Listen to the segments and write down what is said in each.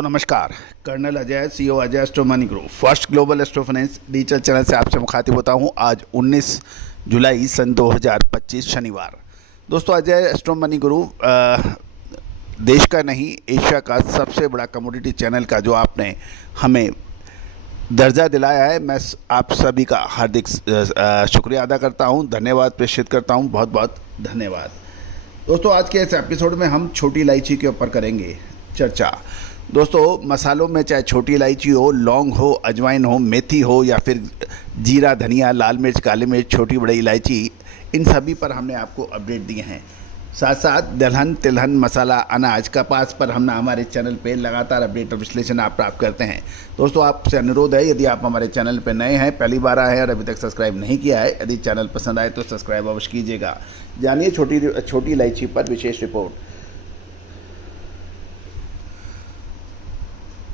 दोस्तों नमस्कार। Colonel Ajay, CEO Ajay astro money group first global astro finance digital channel से आपसे मुखातिब होता हूं। आज 19 जुलाई सन 2025 शनिवार। दोस्तों अजय एस्ट्रो मनी ग्रुप देश का नहीं एशिया का सबसे बड़ा कमोडिटी चैनल का जो आपने हमें दर्जा दिलाया है, मैं आप सभी का हार्दिक शुक्रिया अदा करता हूं, धन्यवाद प्रेषित करता हूं, बहुत बहुत धन्यवाद। दोस्तों आज के इस एपिसोड में हम छोटी इलायची के ऊपर करेंगे चर्चा। दोस्तों मसालों में चाहे छोटी इलायची हो, लौंग हो, अजवाइन हो, मेथी हो या फिर जीरा, धनिया, लाल मिर्च, काली मिर्च, छोटी बड़ी इलायची, इन सभी पर हमने आपको अपडेट दिए हैं। साथ साथ दलहन, तिलहन, मसाला, अनाज, कपास पर हम हमारे चैनल पे लगातार अपडेट और विश्लेषण आप प्राप्त करते हैं। दोस्तों आपसे अनुरोध है, यदि आप हमारे चैनल पे नए हैं, पहली बार आए हैं और अभी तक सब्सक्राइब नहीं किया है, यदि चैनल पसंद आए तो सब्सक्राइब अवश्य कीजिएगा। जानिए छोटी इलायची पर विशेष रिपोर्ट।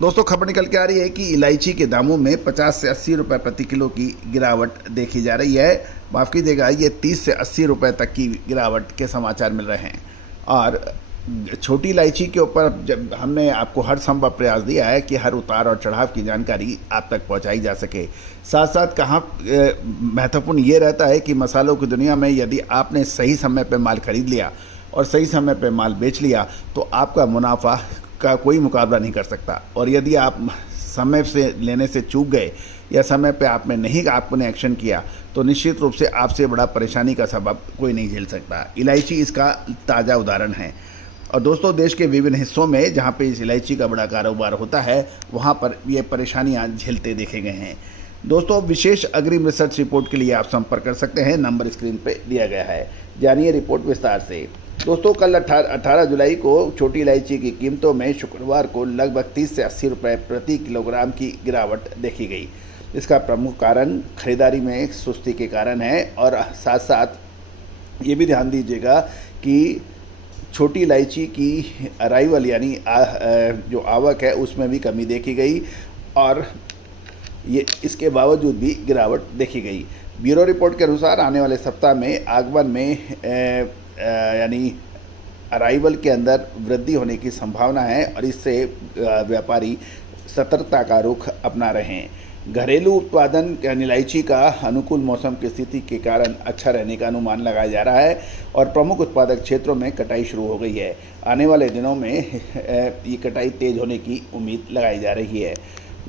दोस्तों खबर निकल के आ रही है कि इलायची के दामों में 50 से 80 रुपये प्रति किलो की गिरावट देखी जा रही है। माफ़ कीजिएगा, ये 30 से 80 रुपये तक की गिरावट के समाचार मिल रहे हैं। और छोटी इलायची के ऊपर जब हमने आपको हर संभव प्रयास दिया है कि हर उतार और चढ़ाव की जानकारी आप तक पहुंचाई जा सके। साथ साथ कहाँ महत्वपूर्ण ये रहता है कि मसालों की दुनिया में यदि आपने सही समय पर माल खरीद लिया और सही समय पर माल बेच लिया तो आपका मुनाफा का कोई मुकाबला नहीं कर सकता। और यदि आप समय से लेने से चूक गए या समय पे आपने एक्शन किया तो निश्चित रूप से आपसे बड़ा परेशानी का सबब कोई नहीं झेल सकता। इलायची इसका ताज़ा उदाहरण है। और दोस्तों देश के विभिन्न हिस्सों में जहाँ पे इस इलायची का बड़ा कारोबार होता है वहाँ पर ये परेशानियाँ झेलते देखे गए हैं। दोस्तों विशेष अग्रिम रिसर्च रिपोर्ट के लिए आप संपर्क कर सकते हैं, नंबर स्क्रीन पर दिया गया है। जानिए रिपोर्ट विस्तार से। दोस्तों कल 18 जुलाई को छोटी इलायची की कीमतों में शुक्रवार को लगभग 30 से 80 रुपये प्रति किलोग्राम की गिरावट देखी गई। इसका प्रमुख कारण खरीदारी में सुस्ती के कारण है और साथ साथ ये भी ध्यान दीजिएगा कि छोटी इलायची की अराइवल यानी जो आवक है उसमें भी कमी देखी गई और ये इसके बावजूद भी गिरावट देखी गई। ब्यूरो रिपोर्ट के अनुसार आने वाले सप्ताह में आगमन में यानी अराइवल के अंदर वृद्धि होने की संभावना है और इससे व्यापारी सतर्कता का रुख अपना रहे हैं। घरेलू उत्पादन यानी इलायची का अनुकूल मौसम की स्थिति के कारण अच्छा रहने का अनुमान लगाया जा रहा है और प्रमुख उत्पादक क्षेत्रों में कटाई शुरू हो गई है। आने वाले दिनों में ये कटाई तेज होने की उम्मीद लगाई जा रही है।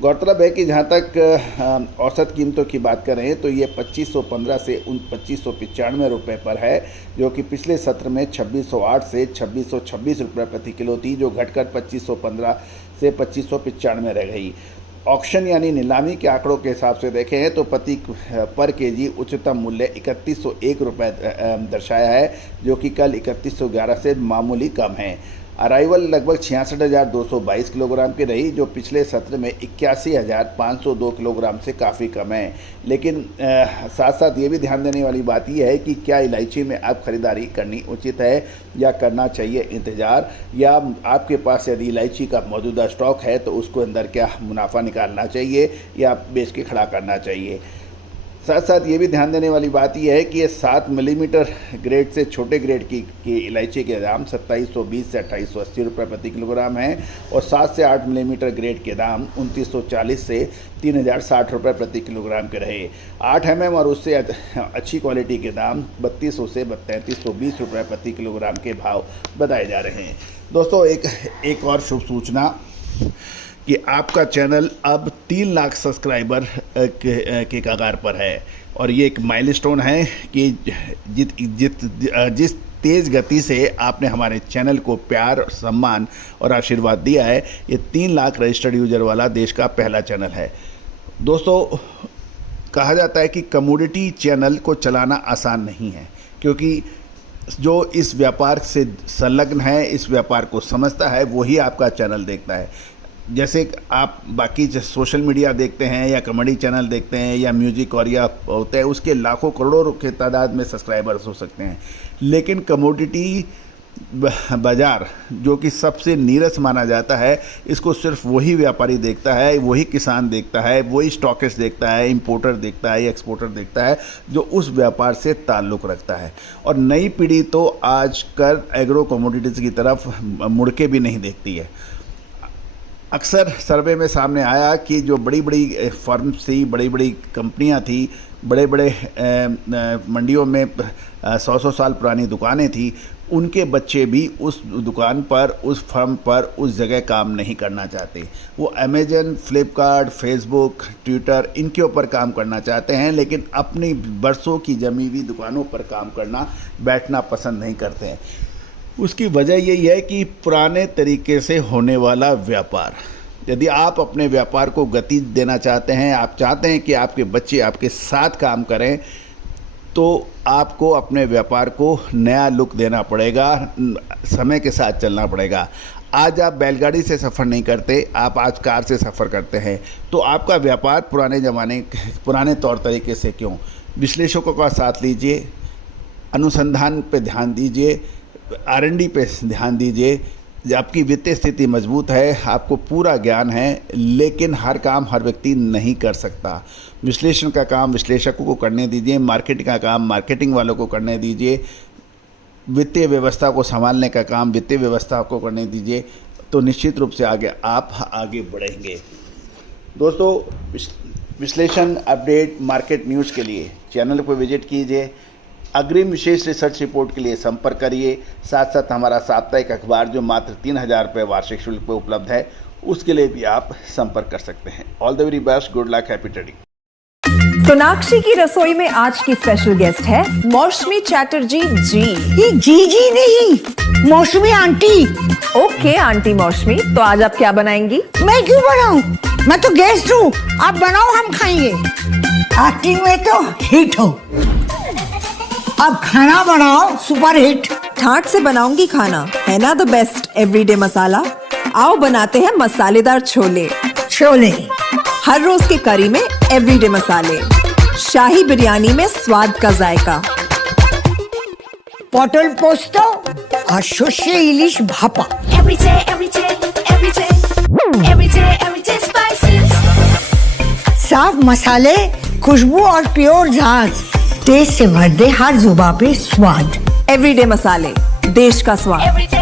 गौरतलब है कि जहाँ तक औसत कीमतों की बात करें तो ये 2515 से 2595 रुपये पर है, जो कि पिछले सत्र में 2608 से 2626 रुपये प्रति किलो थी, जो घटकर 2515 से 2595 रह गई। ऑक्शन यानी नीलामी के आंकड़ों के हिसाब से देखें तो प्रति पर केजी उच्चतम मूल्य 3101 रुपये दर्शाया है, जो कि कल 3111 से मामूली कम है। अराइवल लगभग 66,222 किलोग्राम की रही, जो पिछले सत्र में 81,502 किलोग्राम से काफ़ी कम है। लेकिन साथ साथ ये भी ध्यान देने वाली बात यह है कि क्या इलायची में आप खरीदारी करनी उचित है या करना चाहिए इंतज़ार, या आपके पास यदि इलायची का मौजूदा स्टॉक है तो उसको अंदर क्या मुनाफा निकालना चाहिए या बेच के खड़ा करना चाहिए। साथ साथ ये भी ध्यान देने वाली बात यह है कि ये 7 मिलीमीटर ग्रेड से छोटे ग्रेड की इलायची के दाम 2720 से 2880 रुपये प्रति किलोग्राम है और 7 से 8 मिलीमीटर ग्रेड के दाम 2940 से 3060 रुपये प्रति किलोग्राम के रहे। 8 mm और उससे अच्छी क्वालिटी के दाम 3200 से 3320 रुपये प्रति किलोग्राम के भाव बताए जा रहे हैं। दोस्तों एक और शुभ सूचना कि आपका चैनल अब 3 लाख सब्सक्राइबर के कगार पर है और ये एक माइलस्टोन है कि जिस तेज़ गति से आपने हमारे चैनल को प्यार, सम्मान और आशीर्वाद दिया है, ये 3 लाख रजिस्टर्ड यूजर वाला देश का पहला चैनल है। दोस्तों कहा जाता है कि कमोडिटी चैनल को चलाना आसान नहीं है, क्योंकि जो इस व्यापार से संलग्न है, इस व्यापार को समझता है, वही आपका चैनल देखता है। जैसे आप बाकी सोशल मीडिया देखते हैं या कॉमेडी चैनल देखते हैं या म्यूजिक और या होते हैं, उसके लाखों करोड़ों के तादाद में सब्सक्राइबर्स हो सकते हैं, लेकिन कमोडिटी बाज़ार जो कि सबसे नीरस माना जाता है, इसको सिर्फ वही व्यापारी देखता है, वही किसान देखता है, वही स्टॉकिस्ट देखता है, इंपोर्टर देखता है, एक्सपोर्टर देखता है, जो उस व्यापार से ताल्लुक़ रखता है। और नई पीढ़ी तो आजकल एग्रो कमोडिटीज़ की तरफ मुड़ के भी नहीं देखती है। अक्सर सर्वे में सामने आया कि जो बड़ी बड़ी फर्म्स थी, बड़ी बड़ी कंपनियां थी, बड़े बड़े मंडियों में 100-100 साल पुरानी दुकानें थी, उनके बच्चे भी उस दुकान पर, उस फर्म पर, उस जगह काम नहीं करना चाहते। वो अमेजन, फ्लिपकार्ट, फेसबुक, ट्विटर इनके ऊपर काम करना चाहते हैं, लेकिन अपनी बरसों की जमी हुई दुकानों पर काम करना, बैठना पसंद नहीं करते हैं। उसकी वजह यही है कि पुराने तरीके से होने वाला व्यापार, यदि आप अपने व्यापार को गति देना चाहते हैं, आप चाहते हैं कि आपके बच्चे आपके साथ काम करें, तो आपको अपने व्यापार को नया लुक देना पड़ेगा, समय के साथ चलना पड़ेगा। आज आप बैलगाड़ी से सफ़र नहीं करते, आप आज कार से सफ़र करते हैं, तो आपका व्यापार पुराने तौर तरीके से क्यों? विश्लेषकों का साथ लीजिए, अनुसंधान पे ध्यान दीजिए, R&D पे ध्यान दीजिए। आपकी वित्तीय स्थिति मजबूत है, आपको पूरा ज्ञान है, लेकिन हर काम हर व्यक्ति नहीं कर सकता। विश्लेषण का काम विश्लेषकों को करने दीजिए, मार्केटिंग का काम मार्केटिंग वालों को करने दीजिए, वित्तीय व्यवस्था को संभालने का काम वित्तीय व्यवस्था को करने दीजिए, तो निश्चित रूप से आप आगे बढ़ेंगे। दोस्तों, विश्लेषण, अपडेट, मार्केट न्यूज़ के लिए चैनल पर विजिट कीजिए। अग्रिम विशेष रिसर्च रिपोर्ट के लिए संपर्क करिए। साथ साथ हमारा साप्ताहिक अखबार जो मात्र 3000 रुपये वार्षिक शुल्क पर उपलब्ध है, उसके लिए भी आप संपर्क कर सकते हैं। All the very best, good luck, happy trading. Sonakshi की रसोई में आज की स्पेशल गेस्ट है मौसमी चैटर्जी जी। ये जी नहीं, मौसमी आंटी। ओके आंटी मौसमी, तो आज आप क्या बनाएंगी? मैं क्यों बनाऊं? मैं तो गेस्ट हूँ, आप बनाओ, हम खाएंगे। एक्टिंग में तो हिट हो, अब खाना बनाओ सुपर हिट। ठाट से बनाऊंगी खाना, है ना द बेस्ट एवरीडे मसाला। आओ बनाते हैं मसालेदार छोले। हर रोज के करी में एवरीडे मसाले, शाही बिरयानी में स्वाद का जायका, पटल पोस्तो और सर्षे इलिश भापा। साफ मसाले, खुशबू और प्योर झांझ, टेस्ट से भर दे हर जुबान पे स्वाद। एवरीडे मसाले, देश का स्वाद।